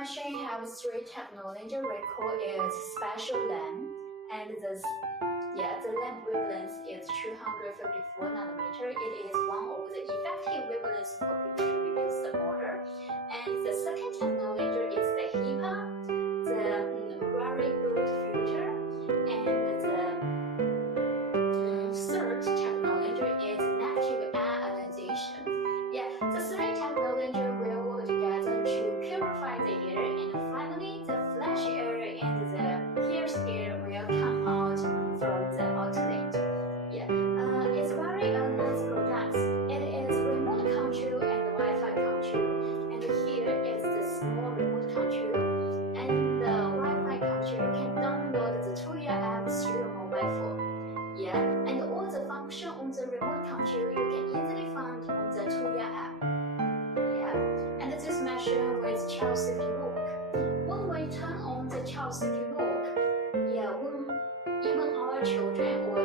machine has three technology. We call it special lamp, and the lamp wavelength is 254 nanometer. It is one of the effective wavelengths for people to reduce the odor. And the second technology is the HEPA, the very good filter. And the third technology is negative ionization. The three technologies will work together to purify the air, and finally the fresh air and the clear air will come out from the outlet. It's very nice product. It is remote control and Wi-Fi control. And here is the small remote control and the Wi-Fi control. You can download the Tuya app through your mobile phone. And all the function on the remote control you can easily find on the Tuya app. And this machine with child safety lock. When we turn on the child safety lock, when even our children or